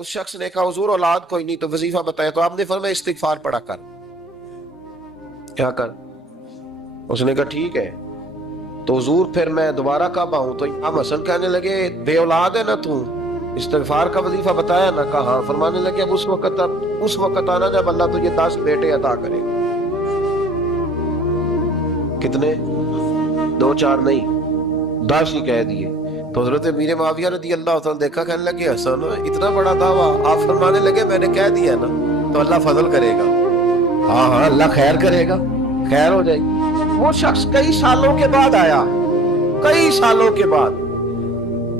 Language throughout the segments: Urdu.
اس شخص نے کہا حضور اولاد کوئی نہیں تو وظیفہ بتایا، تو آپ نے فرمایا استغفار پڑھا کر. کیا کر؟ اس نے کہا ٹھیک ہے. تو حضور پھر میں دوبارہ کب آؤں؟ تو امام حسن کہنے لگے بے اولاد ہے نا تو استغفار کا وظیفہ بتایا نا؟ کہا ہاں. فرمانے لگے اب اس وقت آنا جب اللہ تجھے 10 بیٹے عطا کرے. کتنے؟ 2 4 نہیں، 10 ہی کہہ دیے. تو حضرت امیر معاویہ رضی اللہ عنہ دیکھا، کہنے لگے حسن اتنا بڑا دعویٰ. آپ فرمانے لگے میں نے کہہ دیا نا تو اللہ فضل کرے گا. ہاں ہاں اللہ خیر کرے گا، خیر ہو جائے گی. وہ شخص کئی سالوں کے بعد آیا، کئی سالوں کے بعد.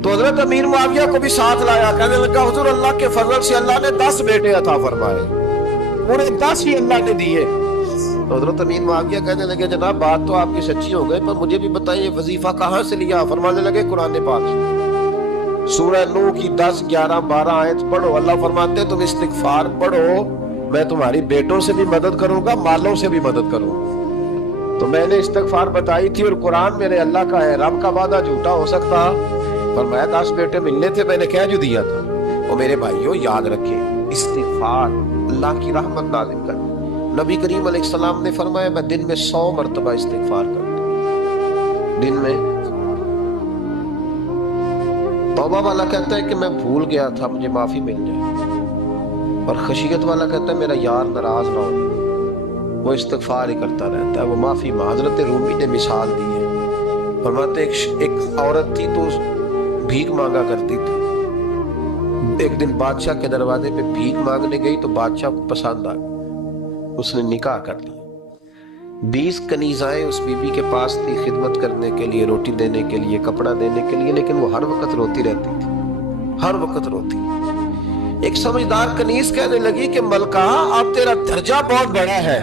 تو حضرت امیر معاویہ کو بھی ساتھ لایا، کہنے لگا حضور اللہ کے فضل سے اللہ نے 10 بیٹے عطا فرمائے، پورے 10 ہی اللہ نے دیے. تو حضرت امیر معاویہ کہنے لگے جناب بات تو آپ کی سچی ہو گئی، پر مجھے بھی بتائیے وظیفہ کہاں سے لیا؟ فرمانے لگے قرآن پاک سے، سورہ نوح کی 10 11 12 آیت پڑھو. اللہ فرماتے ہیں تم استغفار پڑھو، میں تمہاری بیٹوں سے بھی مدد کروں گا، مالوں سے بھی مدد کروں گا. تو میں نے استغفار بتائی تھی اور قرآن میرے اللہ کا ہے، رب کا وعدہ جھوٹا ہو سکتا؟ فرمایا 10 بیٹے ملنے تھے، میں نے کہہ جو دیا تھا. اور میرے بھائیوں یاد رکھیں استغفار اللہ کی رحمت نازل کرنا. نبی کریم علیہ السلام نے فرمایا میں دن میں 100 مرتبہ استغفار کرتا ہوں. دن میں توبہ والا کہتا ہے کہ میں بھول گیا تھا مجھے معافی مل جائے، اور خشیت والا کہتا ہے میرا یار ناراض نہ ہو، وہ استغفار ہی کرتا رہتا ہے، وہ معافی. حضرت رومی نے مثال دی ہے، فرماتے ایک عورت تھی تو بھیک مانگا کرتی تھی. ایک دن بادشاہ کے دروازے پہ بھیک مانگنے گئی تو بادشاہ کو پسند آ گئی، اس نے نکاح کر لیا. 20 کنیزائیں اس بی بی کے پاس تھی خدمت کرنے کے لیے، روٹی دینے کے لیے، کپڑا دینے کے لیے، لیکن وہ ہر وقت روتی رہتی تھی، ہر وقت روتی. ایک سمجھدار کنیز کہنے لگی کہ ملکہ اب تیرا درجہ بہت بڑا ہے،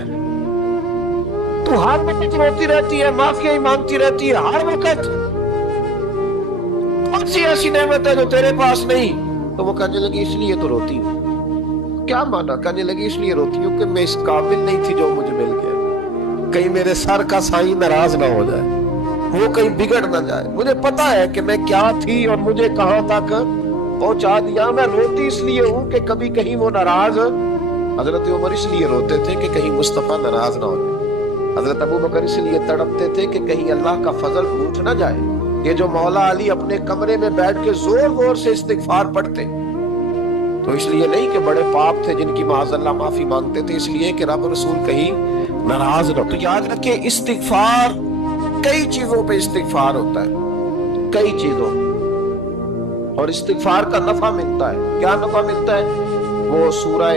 تو ہر وقت روتی رہتی ہے، معافیاں ہی مانگتی رہتی ہے ہر وقت، کون سی ایسی نعمت ہے جو تیرے پاس نہیں؟ تو وہ کہنے لگی اس لیے تو روتی ہوں. کیا مانا؟ کہنے لگی اس لیے روتی ہوں کہ میں اس قابل نہیں تھی جو مجھے مل گیا، کہیں میرے سر کا سائیں ناراض نہ ہو جائے، وہ کہیں بگڑ نہ جائے. مجھے پتا ہے کہ میں کیا تھی اور مجھے کہاں تک پہنچا دیا. میں روتی اس لیے ہوں کہ کبھی کہیں وہ ناراض. حضرت عمر اس لیے روتے تھے کہ کہیں مصطفیٰ ناراض نہ ہو جائے. حضرت ابو بکر اس لیے تڑپتے تھے کہ کہیں اللہ کا فضل روٹ نہ جائے. یہ جو مولا علی اپنے کمرے میں بیٹھ کے زور زور سے استغفار پڑھتے تو اس لیے نہیں کہ بڑے پاپ تھے جن کی معاذ اللہ معافی مانگتے تھے، اس لیے کہ رب رسول کہیں ناراض نہ. تو یاد رکھیں استغفار کئی چیزوں پہ استغفار ہوتا ہے، کئی چیزوں، اور استغفار کا نفع ملتا ہے. کیا نفع ملتا ہے؟ وہ سورہ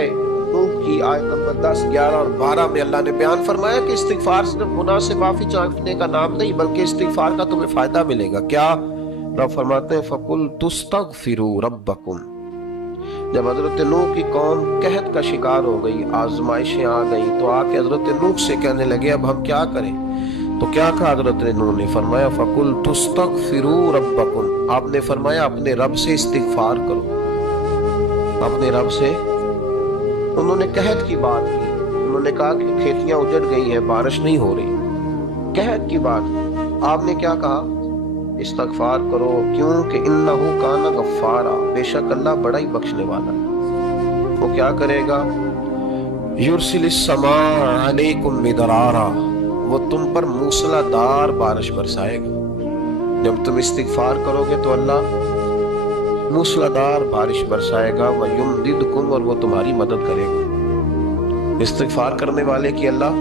نوح کی آیت نمبر 10 11 اور 12 میں اللہ نے بیان فرمایا کہ استغفار صرف گناہ سے معافی چاہنے کا نام نہیں بلکہ استغفار کا تمہیں فائدہ ملے گا. کیا؟ رب فرماتے ہیں فَقُلْتُ اسْتَغْفِرُوا رَبَّكُمْ. جب حضرت نوح کی قوم قحط کا شکار ہو گئی، آزمائشیں آ گئی، تو آ کے حضرت نوح سے کہنے لگے اب ہم کیا کریں؟ تو کیا کہا حضرت نوح نے؟ فرمایا فَقُلْتُ اسْتَغْفِرُوا رَبَّكُمْ. آپ نے فرمایا اپنے رب سے استغفار کرو، اپنے رب سے. انہوں نے قحط کی بات کی، انہوں نے کہا کہ کھیتیاں اجڑ گئی ہیں، بارش نہیں ہو رہی، قحط کی بات. آپ نے کیا کہا؟ استغفار کرو. کیوں کہ انہو کان غفارا، بے شک اللہ بڑا ہی بخشنے والا ہے. وہ کیا کرے گا؟ یرسل السماء علیکم مدرارا، وہ تم پر موسلا دار بارش برسائے گا. جب تم استغفار کرو گے تو اللہ موسلا دار بارش برسائے گا. وَيُمْدِدْكُمْ، اور وہ تمہاری مدد کرے گا. استغفار کرنے والے کی اللہ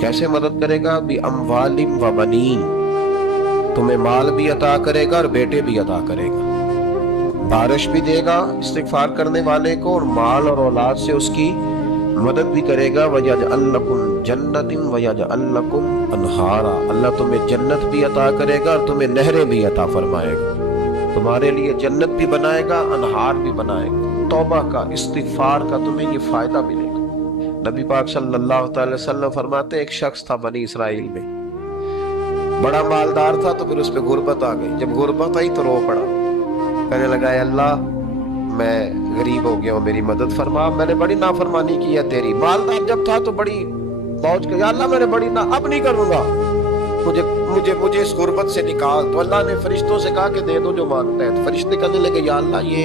کیسے مدد کرے گا؟ بِأَمْوَالٍ وَبَنِينَ، تمہیں مال بھی عطا کرے گا اور بیٹے بھی عطا کرے گا. بارش بھی دے گا استغفار کرنے والے کو، اور مال اور اولاد سے اس کی مدد بھی کرے گا. وَيَجْعَلْ لَكُمْ جَنَّةٍ وَيَجْعَلْ لَكُمْ أَنْهَارًا، اللہ تمہیں جنت بھی عطا کرے گا اور تمہیں نہریں بھی عطا فرمائے گا. تمہارے لیے جنت بھی بنائے گا، انہار بھی بنائے گا. توبہ کا، استغفار کا تمہیں یہ فائدہ ملے گا. نبی پاک صلی اللہ تعالی وسلم فرماتے ایک شخص تھا بنی اسرائیل میں، بڑا مالدار تھا، تو پھر اس پہ غربت آ گئی. جب غربت آئی تو رو پڑا، کہنے لگا اے اللہ میں غریب ہو گیا ہوں، میری مدد فرما، میں نے بڑی نافرمانی کی ہے تیری. مالدار جب تھا تو بڑی موج کر، یا اللہ میں نے بڑی اب نہیں کروں گا، مجھے اس غربت سے نکال. تو اللہ نے فرشتوں سے کہا کہ دے دو جو مانگتا ہے. تو فرشتے کہنے لگے یا اللہ یہ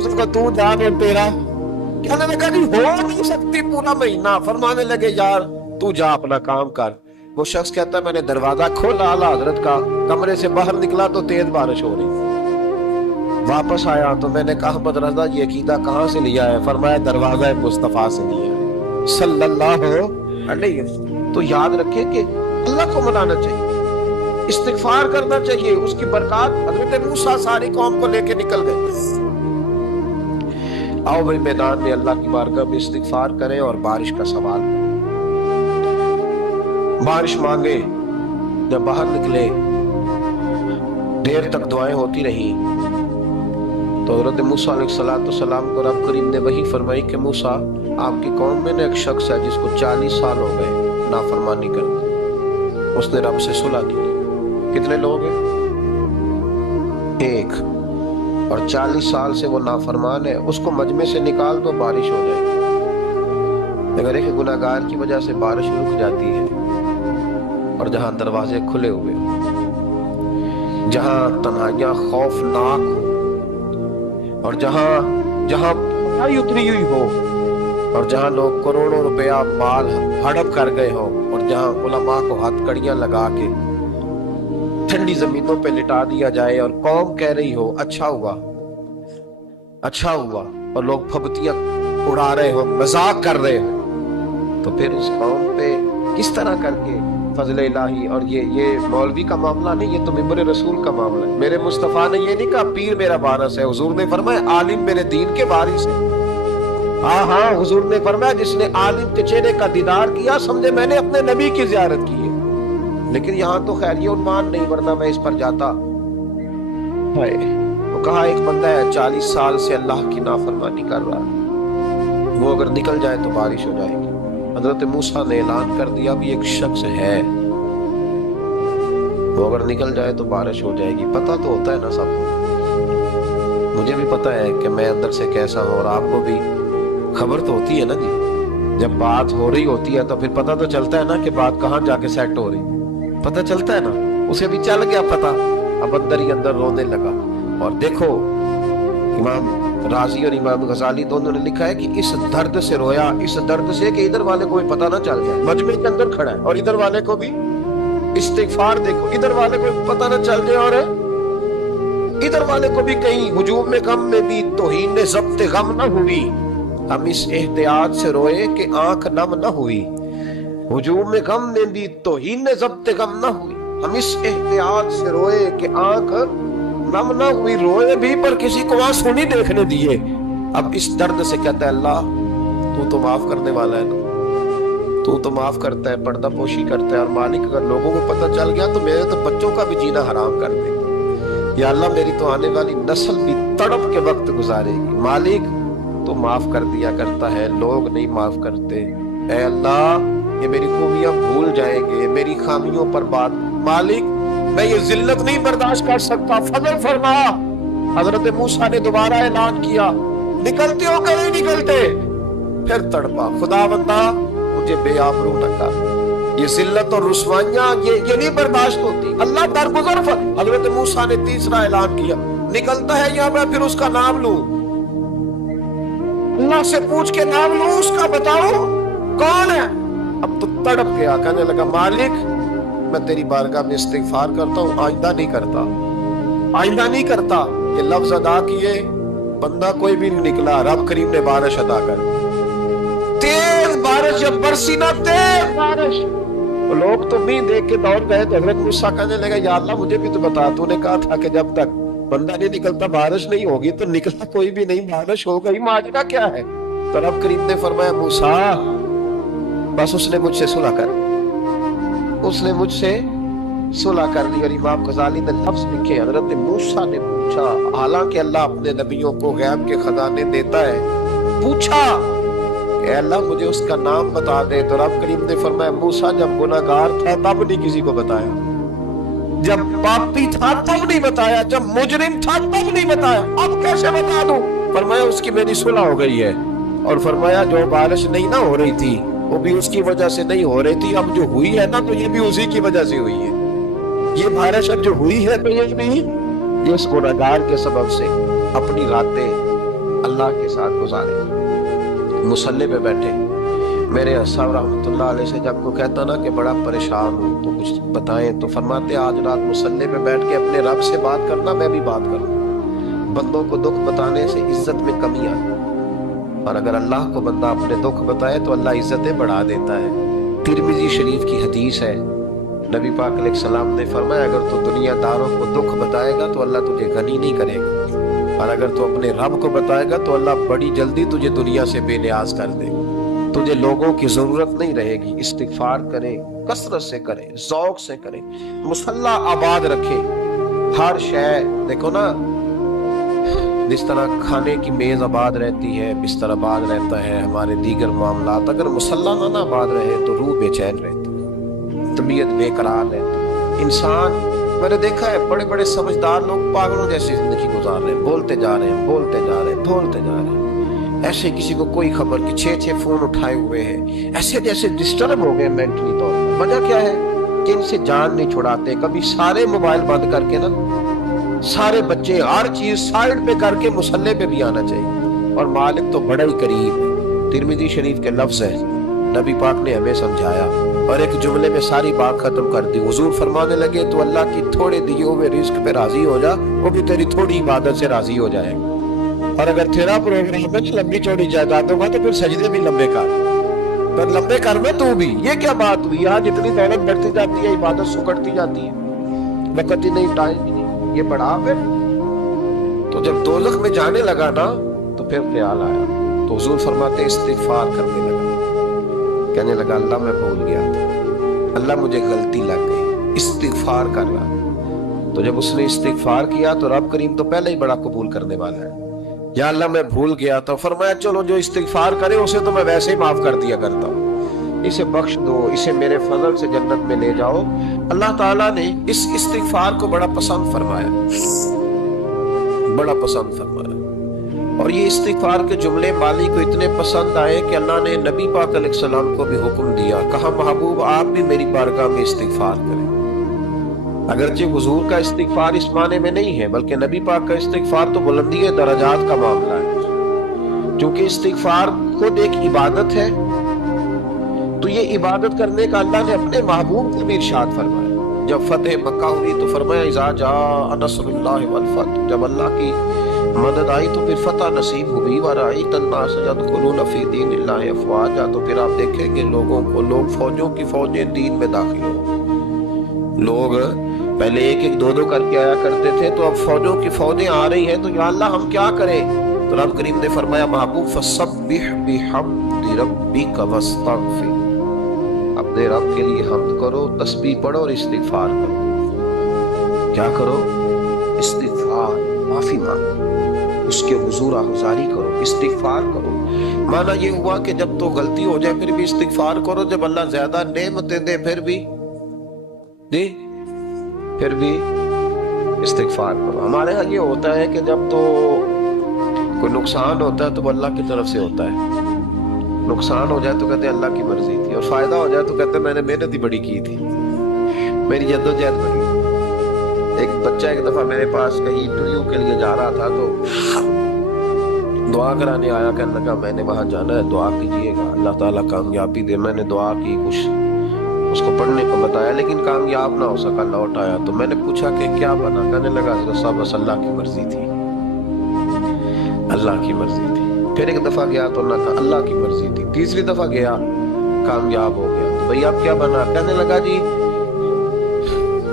اس کو تو جان اور تیرا کہنے لگا نہیں ہو نہیں سکتی پورا مہینہ. فرمانے لگے یار تو جا اپنا کام کر. وہ شخص کہتا ہے میں نے دروازہ کھولا اعلیٰ حضرت کا, کمرے سے باہر نکلا تو تیز بارش ہو رہی. واپس آیا تو میں نے کہا احمد رضا یہ عقیدہ کہاں سے لیا ہے؟ فرمایا دروازہ مصطفیٰ سے لیا ہے صلی اللہ علیہ وسلم. تو یاد رکھیں کہ اللہ کو منانا چاہیے, استغفار کرنا چاہیے, اس کی برکات. حضرت موسیٰ ساری قوم کو لے کے نکل گئے. آؤ بھائی میدان میں اللہ کی بارگاہ میں استغفار کریں اور بارش کا سوال کریں, بارش مانگے. جب باہر نکلے دیر تک دعائیں ہوتی رہی تو حضرت موسیٰ علیہ السلام کو رب کریم نے وحی فرمائی کہ موسیٰ آپ کی قوم میں ایک شخص ہے جس کو 40 سال ہو گئے نافرمانی کرتے. اس نے رب سے صلح کی. کتنے لوگ ہیں؟ ایک. اور 40 سال سے وہ نافرمان ہے, اس کو مجمع سے نکال دو بارش ہو جائے گی. اگر ایک گناہگار کی وجہ سے بارش رک جاتی ہے اور جہاں دروازے کھلے ہوئے, جہاں تنہائیاں خوفناک ہو, اور جہاں اتری ہوئی ہو, اور جہاں لوگ کروڑوں روپیہ مال ہڑپ کر گئے ہو, اور جہاں علماء کو ہاتھ کڑیاں لگا کے ٹھنڈی زمینوں پہ لٹا دیا جائے اور قوم کہہ رہی ہو اچھا ہوا اچھا ہوا, اور لوگ پھبتیاں اڑا رہے ہو, مذاق کر رہے ہو, تو پھر اس قوم پہ کس طرح کر کے فضل الہی. اور یہ مولوی کا معاملہ نہیں, یہ تو ممبر رسول کا معاملہ ہے. میرے مصطفیٰ نے یہ نہیں کہا پیر میرا وارث ہے, حضور نے فرمایا عالم میرے دین کے وارث ہے. ہاں حضور نے فرمایا جس نے عالم کے چہرے کا دیدار کیا سمجھے میں نے اپنے نبی کی زیارت کی ہے. لیکن یہاں تو خیر یہ عنوان نہیں, ورنہ میں اس پر جاتا. وہ کہا ایک بندہ ہے 40 سال سے اللہ کی نافرمانی کر رہا, وہ اگر نکل جائے تو بارش ہو جائے گی. حضرت موسیٰ نے اعلان کر دیا بھی ایک شخص ہے, وہ اگر نکل جائے تو بارش ہو جائے گی. پتہ تو ہوتا ہے نا سب کو, مجھے بھی پتہ ہے کہ میں اندر سے کیسا ہوں, اور آپ کو بھی خبر تو ہوتی ہے نا جی. جب بات ہو رہی ہوتی ہے تو پھر پتہ تو چلتا ہے نا کہ بات کہاں جا کے سیٹ ہو رہی, پتہ چلتا ہے نا. اسے بھی چل گیا پتہ, اب اندر ہی اندر رونے لگا. اور دیکھو امام رازی اور امام غزالی دونوں نے لکھا ہے کہ اس درد سے رویا, اس درد سے کہ ادھر والے کو بھی پتہ نہ چل جائے مجمع کے اندر کھڑا ہے, اور ادھر والے کو بھی استغفار دیکھو, ادھر والے کو بھی پتہ نہ چل جائے, اور ادھر والے کو بھی کہیں ہجوم میں غم میں بھی توہین ضبط غم نہ ہوئی. ہم اس احتیاط سے روئے کہ آنکھ نم نہ ہوئی, ہجوم میں غم میں بھی توہین ضبط غم نہ ہوئی. ہم اس احتیاط سے روئے کہ آنکھ نم نہ ہوئی, روئے بھی پر کسی کو آنسو نہیں دیکھنے دیے. اب اس درد سے کہتا ہے اللہ تو معاف کرنے والا ہے نا, تو معاف کرتا ہے, پردہ پوشی کرتا ہے. اور مالک اگر لوگوں کو پتہ چل گیا تو میرے تو بچوں کا بھی جینا حرام کر دے. یا اللہ میری تو آنے والی نسل بھی تڑپ کے وقت گزارے گی. مالک تو معاف کر دیا کرتا ہے, لوگ نہیں معاف کرتے. اے اللہ یہ میری خوبیاں بھول جائیں گے, میری خامیوں پر بات. مالک میں یہ ذلت نہیں برداشت کر سکتا, فضل فرما. حضرت موسیٰ نے دوبارہ اعلان کیا نکلتے ہو کہ نہیں نکلتے؟ پھر تڑپا خدا بندہ مجھے بے آبرو نہ کر, یہ ذلت اور رسوائیاں یہ نہیں برداشت ہوتی. اللہ درگزر فر. حضرت موسیٰ نے تیسرا اعلان کیا نکلتا ہے یا میں پھر اس کا نام لوں, اللہ سے پوچھ کے نام لوں, اس کا بتاؤ کون ہے. اب تو تڑپ گیا, کہنے لگا مالک میں تیری بارگاہ میں استغفار کرتا ہوں, آئندہ نہیں کرتا, آئندہ نہیں کرتا. یہ لفظ ادا کیے, بندہ کوئی بھی نہیں نکلا. رب کریم نے بارش ادا کر, تیز بارش جب برسی نا, تیز بارش. لوگ تو بھی دیکھ کے دوڑ گئے. تو حضرت موسیٰ کہنے لگا یا اللہ مجھے بھی تو بتا, تو نے کہا تھا کہ جب تک بندہ نہیں نکلتا بارش نہیں ہوگی. تو نکلا کوئی بھی نہیں, بارش ہو گئی, ماجرا کیا ہے؟ تو رب کریم نے فرمایا موسیٰ بس اس نے مجھ سے صلح کر, اس نے مجھ سے صلح کر لی. اور امام غزالی نے لفظ لکھے حضرت موسیٰ نے پوچھا, حالانکہ اللہ اپنے نبیوں کو غیب کے خزانے دیتا ہے, پوچھا اے اللہ مجھے اس کا نام بتا دے. تو رب کریم نے فرمایا موسیٰ جب گناہگار تھا تب نہیں کسی کو بتایا, جب پاپی تھا تب نہیں بتایا, جب مجرم تھا تب نہیں بتایا, اب کیسے بتا دوں؟ فرمایا اس کی میری صلح ہو گئی ہے. اور فرمایا جو بارش نہیں نہ ہو رہی تھی وہ بھی اس کی وجہ سے نہیں ہو رہی تھی, اب جو ہوئی ہے نا تو یہ بھی اسی کی وجہ سے ہوئی ہے. یہ بارش اب جو ہوئی ہے تو یہ بھی یہ اس گناہگار کے سبب سے اپنی راتیں اللہ کے ساتھ گزارے. مصلی پہ بیٹھے, میرے صاحب رحمۃ اللہ علیہ سے جب کو کہتا نا کہ بڑا پریشان ہوں تو کچھ بتائیں, تو فرماتے آج رات مصلی پہ بیٹھ کے اپنے رب سے بات کرنا, میں بھی بات کروں. بندوں کو دکھ بتانے سے عزت میں کمی آئی, اور اگر اللہ کو بندہ اپنے دکھ بتائے تو اللہ عزتیں بڑھا دیتا ہے. ترمذی شریف کی حدیث ہے, نبی پاک علیہ السلام نے فرمایا اگر تو دنیا داروں کو دکھ بتائے گا تو اللہ تجھے غنی نہیں کرے گا, اور اگر تو اپنے رب کو بتائے گا تو اللہ بڑی جلدی تجھے دنیا سے بے نیاز کر دے گا. تجھے لوگوں کی ضرورت نہیں رہے گی. استغفار کریں, کثرت سے کریں, ذوق سے کریں, مصلی آباد رکھیں. ہر شے دیکھو نا, جس طرح کھانے کی میز آباد رہتی ہے, بستر آباد رہتا ہے, ہمارے دیگر معاملات, اگر مصلی نہ آباد رہے تو روح بے چین رہتی, طبیعت بے قرار رہتی. انسان, میں نے دیکھا ہے بڑے بڑے سمجھدار لوگ پاگلوں جیسی زندگی گزار رہے ہیں, بولتے جا رہے ہیں, بولتے جا رہے ہیں, بولتے جا رہے ہیں, ایسے کسی کو کوئی خبر کہ 6 فون اٹھائے ہوئے ہیں, ایسے جیسے ڈسٹرب ہو گئے مینٹلی طور پر. وجہ کیا ہے کہ ان سے جان نہیں چھڑاتے. کبھی سارے موبائل بند کر کے نا, سارے بچے ہر چیز سائیڈ پہ کر کے مصلی پہ بھی آنا چاہیے, اور مالک تو بڑا ہی قریب ہے. ترمذی شریف کے لفظ ہے, نبی پاک نے ہمیں سمجھایا اور ایک جملے میں ساری بات ختم کر دی. حضور فرمانے لگے تو اللہ کی تھوڑے دیے ہوئے رزق پہ راضی ہو جا, وہ بھی تیری تھوڑی عبادت سے راضی ہو جائے گا. اور اگر تیرا پروگرام ہے لمبی چوڑی جائیدادوں کا تو پھر سجدے بھی لمبے کر, پر لمبے کر میں تو بھی. یہ کیا بات ہوئی, یہاں جتنی دولت بڑھتی جاتی ہے عبادت سکڑتی جاتی ہے, وقت ہی نہیں, ٹائم ہی نہیں, یہ بڑھا پھر. تو جب دوزخ میں جانے لگا نا تو پھر خیال آیا, تو حضور فرماتے استغفار کرنے لگا, کہنے لگا اللہ میں بھول گیا تھا, اللہ مجھے غلطی لگ گئی, استغفار کر رہا. تو جب اس نے استغفار کیا تو رب کریم تو پہلے ہی بڑا قبول کرنے والا ہے. یا اللہ میں بھول گیا تھا, فرمایا چلو جو استغفار کرے اسے تو میں ویسے ہی معاف کر دیا کرتا ہوں, اسے بخش دو, اسے میرے فضل سے جنت میں لے جاؤ. اللہ تعالیٰ نے اس استغفار کو بڑا پسند فرمایا, بڑا پسند فرمایا. اور یہ استغفار کے جملے مالی کو اتنے پسند آئے کہ اللہ نے نبی پاک علیہ السلام کو بھی حکم دیا, کہا محبوب آپ بھی میری بارگاہ میں استغفار کریں. اگرچہ حضور کا استغفار اس معنی میں نہیں ہے, بلکہ نبی پاک کا استغفار تو بلندی درجات کا معاملہ ہے. چونکہ استغفار خود ایک عبادت ہے, تو یہ عبادت کرنے کا اللہ نے اپنے محبوب کو بھی ارشاد فرمایا. جب فتح مکہ ہوئی تو فرمایا اذا جاء نصر اللہ والفتح, جب اللہ کی مدد آئی تو پھر فتح نصیب ہوئی. ورأیت الناس یدخلون فی دین اللہ افواجا, تو پھر آپ دیکھیں گے لوگوں کو, لوگ فوجوں کی فوجیں دین میں داخل ہوں. لوگ پہلے ایک ایک دو کر کے آیا کرتے تھے, تو اب فوجوں کی فوجیں آ رہی ہیں, تو یا اللہ ہم کیا کریں؟ تو رب کریم نے فرمایا محبوب فسبح بحمد ربک واستغفر, اپنے رب کے لیے حمد کرو, تسبیح پڑھو اور استغفار کرو. کیا کرو؟ استغفار, معافی مانگو, اس کے حضور آہوزاری کرو, استغفار کرو. مانا یہ ہوا کہ جب تو غلطی ہو جائے پھر بھی استغفار کرو, جب اللہ زیادہ نعمتیں دے پھر بھی دے, پھر بھی استغفار کرو. ہمارے ہاں یہ ہوتا ہے کہ جب تو کوئی نقصان ہوتا ہے تو وہ اللہ کی طرف سے ہوتا ہے, نقصان ہو جائے تو کہتے ہیں اللہ کی مرضی تھی, اور فائدہ ہو جائے تو کہتے ہیں میں نے محنت ہی بڑی کی تھی, میری جدوجہد بڑی. ایک بچہ ایک دفعہ میرے پاس کہیں انٹرویو کے لیے جا رہا تھا, تو دعا کرانے آیا, کہنے لگا میں نے وہاں جانا ہے, دعا کیجیے گا اللہ تعالیٰ کامیابی دے. میں نے دعا کی, کچھ اس کو پڑھنے کو بتایا, لیکن کامیاب نہ ہو سکا, لوٹ آیا. تو میں نے پوچھا کہ کیا بنا؟ کہنے لگا حضرت صاحب بس اللہ کی مرضی تھی, اللہ کی مرضی تھی. پھر ایک دفعہ گیا تو اللہ کا اللہ کی مرضی تھی. تیسری دفعہ گیا, کامیاب ہو گیا. تو بھئی اب کیا بنا؟ کہنے لگا جی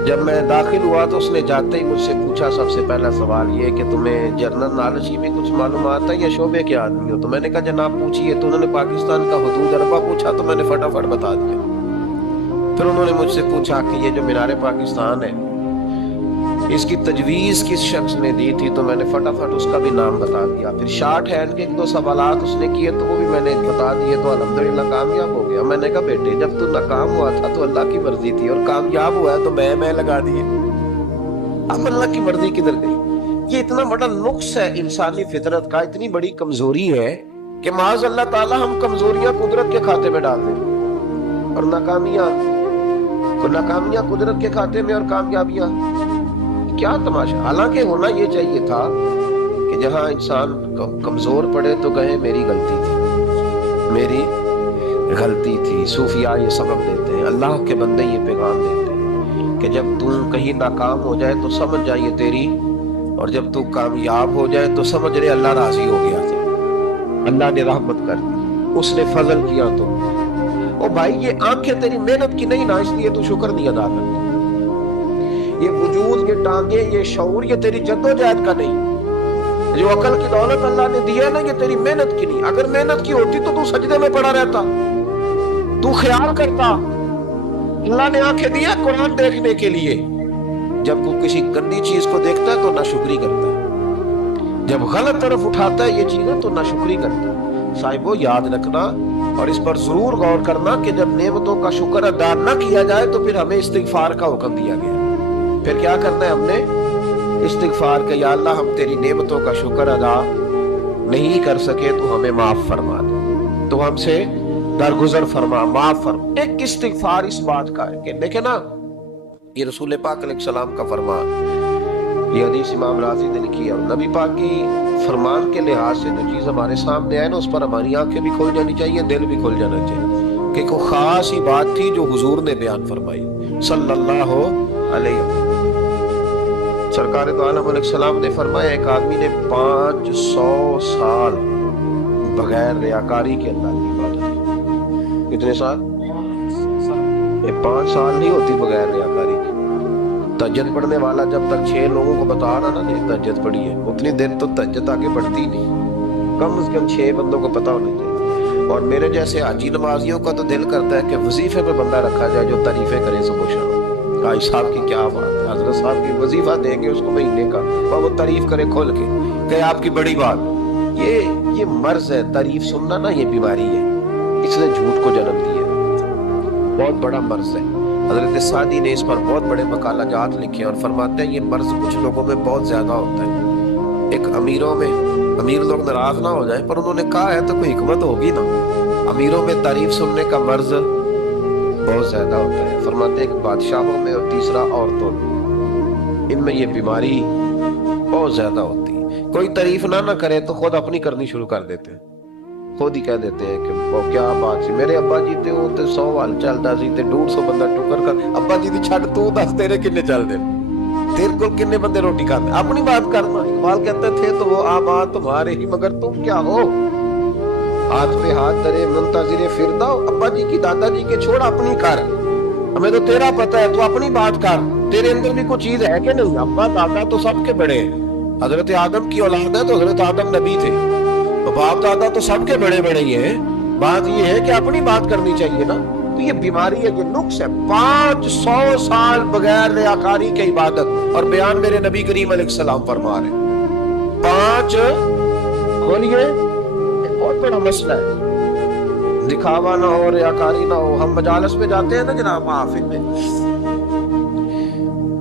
جب میں داخل ہوا تو اس نے جاتے ہی مجھ سے پوچھا سب سے پہلا سوال یہ کہ تمہیں جنرل نالج کی بھی کچھ معلومات ہے یا شعبے کے آدمی ہو؟ تو میں نے کہا جناب پوچھیے. تو انہوں نے پاکستان کا حدود اربہ پوچھا تو میں نے فٹافٹ بتا دیا. پھر انہوں نے مجھ سے پوچھا کہ یہ جو مینار پاکستان ہے اس کی تجویز کس شخص نے دی تھی؟ تو میں نے فٹافٹ اس کا بھی نام بتا دیا. پھر شارٹ ہینڈ کے ایک دو سوالات اس نے کیے تو وہ بھی میں نے بتا دیے, تو الحمدللہ کامیاب ہو گیا. میں نے کہا بیٹے جب تو ناکام ہوا تھا تو اللہ کی مرضی تھی, اور کامیاب ہوا ہے تو میں لگا دیے, اب اللہ کی مرضی کدھر گئی؟ یہ اتنا بڑا نقص ہے انسانی فطرت کا, اتنی بڑی کمزوری ہے کہ معاذ اللہ تعالی ہم کمزوریاں قدرت کے کھاتے میں ڈال دیں, اور ناکامیاں قدرت کے کھاتے میں, اور کامیابیاں کیا تماشا. حالانکہ ہونا یہ چاہیے تھا کہ کہ جہاں انسان کمزور پڑے تو کہے میری غلطی تھی، میری غلطی تھی۔ صوفیاء یہ سبق دیتے ہیں، اللہ کے بندے یہ پیغام دیتے ہیں کہ جب تو کہیں ناکام ہو جائے تو سمجھ جائیے تیری، اور جب تو کامیاب ہو جائے تو سمجھ رہے اللہ راضی ہو گیا تھا، اللہ نے رحمت کر دی، اس نے فضل کیا تو۔ او بھائی یہ آنکھیں تیری محنت کی نہیں نا، اس لیے تو شکر نہیں ادا کرتا۔ یہ وجود، یہ ٹانگیں، یہ شعور، یہ تیری جدوجہد کا نہیں۔ جو عقل کی دولت اللہ نے دی ہے نا، یہ تیری محنت کی نہیں۔ اگر محنت کی ہوتی تو سجدے میں پڑا رہتا، تو خیال کرتا۔ اللہ نے آنکھیں دی ہے قرآن دیکھنے کے لیے، جب کوئی کسی گندی چیز کو دیکھتا ہے تو ناشکری کرتا ہے، جب غلط طرف اٹھاتا ہے یہ چیزیں تو ناشکری کرتا ہے۔ صاحبو یاد رکھنا اور اس پر ضرور غور کرنا کہ جب نعمتوں کا شکر ادا نہ کیا جائے تو پھر ہمیں استغفار کا حکم دیا گیا۔ پھر کیا کرنا ہے ہم نے؟ استغفار کہ یا اللہ ہم تیری نعمتوں کا شکر ادا نہیں کر سکے تو ہمیں معاف فرما دے، تو ہم سے درگزر فرما، معاف فرما۔ ایک استغفار اس بات کا ہے کہ دیکھیں نا، یہ رسول پاک علیہ السلام کا فرمان، یہ حدیث امام رازی نے لکھی ہے، اور نبی پاک کی فرمان کے لحاظ سے جو چیز ہمارے سامنے آئے نا اس پر ہماری آنکھیں بھی کھل جانی چاہیے، دل بھی کھل جانا چاہیے، کہ کوئی خاص ہی بات تھی جو حضور نے بیان فرمائی صلی اللہ علیہ وسلم۔ سرکار دو عالم علیہ السلام نے فرمایا ایک آدمی نے 500 سال بغیر ریاکاری کے اللہ کی عبادت کی۔ کتنے سال؟ یہ 5 سال نہیں ہوتی بغیر ریاکاری کی۔ تہجد پڑھنے والا جب تک 6 لوگوں کو بتا رہا نا نہیں تہجد پڑھی ہے، اتنی دیر تو تہجد آگے بڑھتی نہیں، کم از کم 6 بندوں کو پتا ہونا چاہیے۔ اور میرے جیسے حاجی نمازیوں کا تو دل کرتا ہے کہ وظیفے پہ بندہ رکھا جائے جو تعریفیں کرے صبح و شام۔ حاجی صاحب کی کیا بات ہے، حضرت صاحب کی وظیفہ دیں گے اس کو مہینے کا، اور وہ تعریف کرے کھول کے کہ آپ کی بڑی بات۔ یہ مرض ہے، تعریف سننا نا یہ بیماری ہے، اس نے جھوٹ کو جنم دیا، بہت بڑا مرض ہے۔ حضرت سعدی نے اس پر بہت بڑے مقالہ جات لکھے اور فرماتے ہیں یہ مرض کچھ لوگوں میں بہت زیادہ ہوتا ہے۔ ایک امیروں میں، امیر لوگ ناراض نہ ہو جائیں پر انہوں نے کہا ہے تو کوئی حکمت ہوگی نا، امیروں میں تعریف سننے کا مرض بہت زیادہ ہوتا ہے۔ فرماتے ہیں کہ بادشاہوں میں اور تیسرا عورتوں میں، ان میں یہ بیماری بہت زیادہ ہوتی ہے۔ کوئی تعریف نہ کرے تو خود اپنی کرنی شروع کر دیتے ہیں، خود ہی کہہ دیتے ہیں کہ وہ کیا بات سی، میرے ابا جی تے وہ تے 100 وال چلدا سی تے 150 بندہ ٹکر کر، ابا جی دی چھڈ تو دس تیرے کنے چل دے، تیرے کو کنے بندے روٹی کھاتے، اپنی بات کرنا۔ اقبال کہتے تھے تو وہ آباد تمہارے ہی مگر تم کیا ہو، ہاتھ پہ ہاتھ درے منتظر فرداؤ، ابا جی کی دادا جی کے چھوڑ اپنی کر، ہمیں تو تیرا پتہ ہے تو اپنی بات کر، تیرے اندر بھی کوئی چیز ہے کہ نہیں؟ ابا دادا تو سب کے بڑے ہیں، حضرت آدم کی اولاد ہے تو حضرت آدم نبی تھے، تو باپ دادا تو سب کے بڑے بڑے ہی ہیں، بات یہ ہے کہ اپنی بات کرنی چاہیے نا۔ تو یہ بیماری ہے، یہ نقص ہے، 500 سال بغیر ریاکاری کی عبادت، اور بیان میرے نبی کریم علیہ السلام فرما رہے ہیں 5 کھولیے، بہت بڑا مسئلہ ہے، دکھاوا نہ ہو، ریاکاری نہ ہو۔ ہم مجالس میں جاتے ہیں نا جناب محافل میں،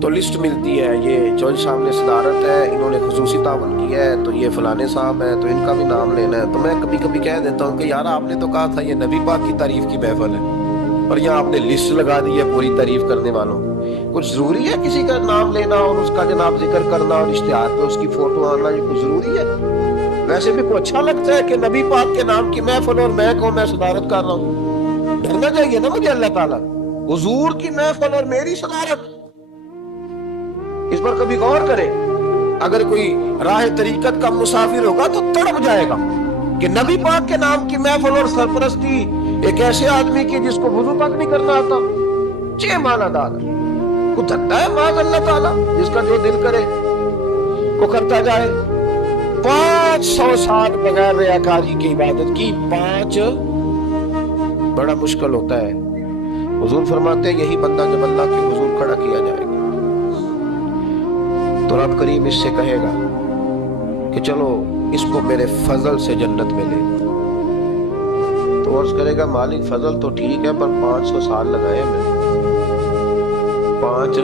تو لسٹ ملتی ہے، یہ چوہدری صاحب نے صدارت ہے، انہوں نے خصوصی تعاون کیا ہے، تو یہ فلانے صاحب ہے تو ان کا بھی نام لینا ہے۔ تو میں کبھی کبھی کہہ دیتا ہوں کہ یار آپ نے تو کہا تھا یہ نبی پاک کی تعریف کی محفل ہے، اور یہاں آپ نے لسٹ لگا دی ہے پوری تعریف کرنے والوں۔ کچھ ضروری ہے کسی کا نام لینا اور اس کا جناب ذکر کرنا اور اشتہار پہ اس کی فوٹو آنا، یہ کچھ ضروری ہے؟ ویسے بھی کو اچھا لگتا ہے کہ نبی پاک کے نام کی محفل اور میں کو میں صدارت کر رہا ہوں؟ ڈرنا چاہیے نا مجھے اللہ تعالیٰ، حضور کی محفل اور میری صدارت، اس پر کبھی غور کرے۔ اگر کوئی راہ طریقت کا مسافر ہوگا تو تڑپ جائے گا کہ نبی پاک کے نام کی محفل اور سرپرستی ایک ایسے آدمی کی جس کو وضو تک نہیں کرنا آتا، چھ مانا دار کو دھکتا ہے معاذ اللہ تعالیٰ، جس کا جو دل کرے وہ کرتا جائے۔ 500 سال بغیر ریاکاری کی عبادت کی، 5 بڑا مشکل ہوتا ہے۔ حضور فرماتے ہیں یہی بندہ جب اللہ کے حضور کھڑا کیا جائے گا تو رب کریم اس سے کہے گا کہ چلو اس کو میرے فضل سے جنت میں لے، تو عرض کرے گا مالک فضل تو ٹھیک ہے پر 500 سال لگائے میں، 5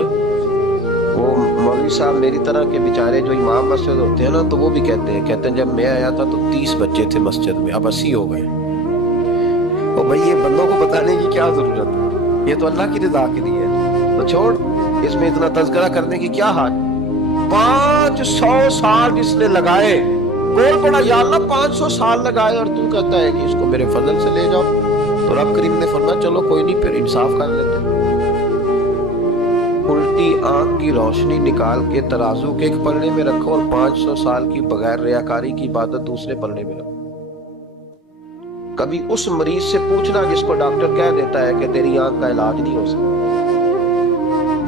وہ مولوی صاحب میری طرح کے بیچارے جو امام مسجد ہوتے ہیں نا تو وہ بھی کہتے ہیں جب میں آیا تھا تو 30 بچے تھے مسجد میں، اب 80 ہو گئے۔ اور بھائی یہ بندوں کو بتانے کی کیا ضرورت ہے، یہ تو اللہ کی رضا کے لیے ہے، تو چھوڑ اس میں اتنا تذکرہ کرنے کی کیا حاجت۔ 500 سال جس نے لگائے بول پڑا یا اللہ 500 سال لگائے اور تو کہتا ہے کہ اس کو میرے فضل سے لے جاؤ. تو رب کریم نے فرمایا چلو کوئی نہیں پھر انصاف کر لیتے. الٹی آنکھ کی روشنی نکال کے ترازو کے ایک پلڑے میں رکھو اور 500 سال کی بغیر ریاکاری کی عبادت دوسرے پلڑے میں رکھو. کبھی اس مریض سے پوچھنا جس کو ڈاکٹر کہہ دیتا ہے کہ تیری آنکھ کا علاج نہیں ہو سکتا.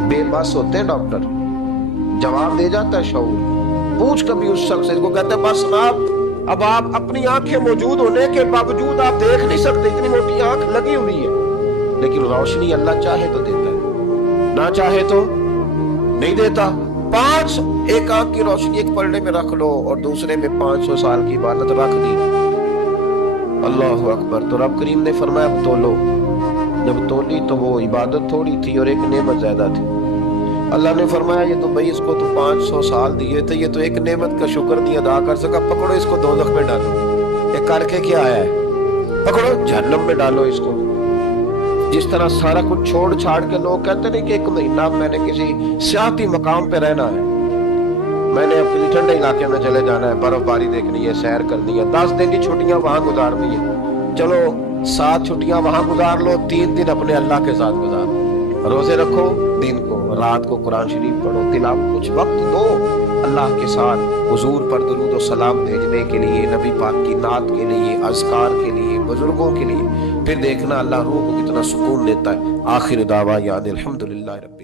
بے بس ہوتے ہیں ڈاکٹر, جواب دے جاتا ہے شعور. پوچھ کبھی اس شخص سے, کو کہتے ہیں بس اب آپ اپنی آنکھیں موجود ہونے کے باوجود آپ دیکھ نہیں سکتے, اتنی موٹی آنکھ لگی ہوئی ہے, لیکن روشنی اللہ چاہے تو دیتا ہے, نہ چاہے تو نہیں دیتا. ایک آنکھ کی روشنی ایک پلڑے میں رکھ لو اور دوسرے میں 500 سال کی عبادت رکھ دی. اللہ اکبر. تو رب کریم نے فرمایا اب تولو. جب تولی تو وہ عبادت تھوڑی تھی اور ایک نعمت زیادہ تھی. اللہ نے فرمایا یہ تو بھائی اس کو تو 500 سال دیے تھے, یہ تو ایک نعمت کا شکر نہیں ادا کر سکا, پکڑو اس کو دوزخ میں ڈالو. یہ کر کے کیا آیا ہے, پکڑو جہنم میں ڈالو اس کو. جس طرح سارا کچھ چھوڑ چھاڑ کے لوگ کہتے نہیں کہ ایک مہینہ میں نے کسی سیاحتی مقام پہ رہنا ہے, میں نے اپنی ٹھنڈے علاقے میں چلے جانا ہے, برف باری دیکھنی ہے, سیر کرنی ہے, 10 دن کی چھٹیاں وہاں گزارنی ہے. چلو 7 چھٹیاں وہاں گزار لو, 3 دن اپنے اللہ کے ساتھ گزار لو. روزے رکھو, دن کو رات کو قرآن شریف پڑھو, تلاوت, کچھ وقت دو اللہ کے ساتھ حضور پر درود و سلام بھیجنے کے لیے, نبی پاک کی نعت کے لیے, اذکار کے لیے, بزرگوں کے لیے. پھر دیکھنا اللہ روح کو کتنا سکون دیتا ہے. آخر دعوانا الحمدللہ رب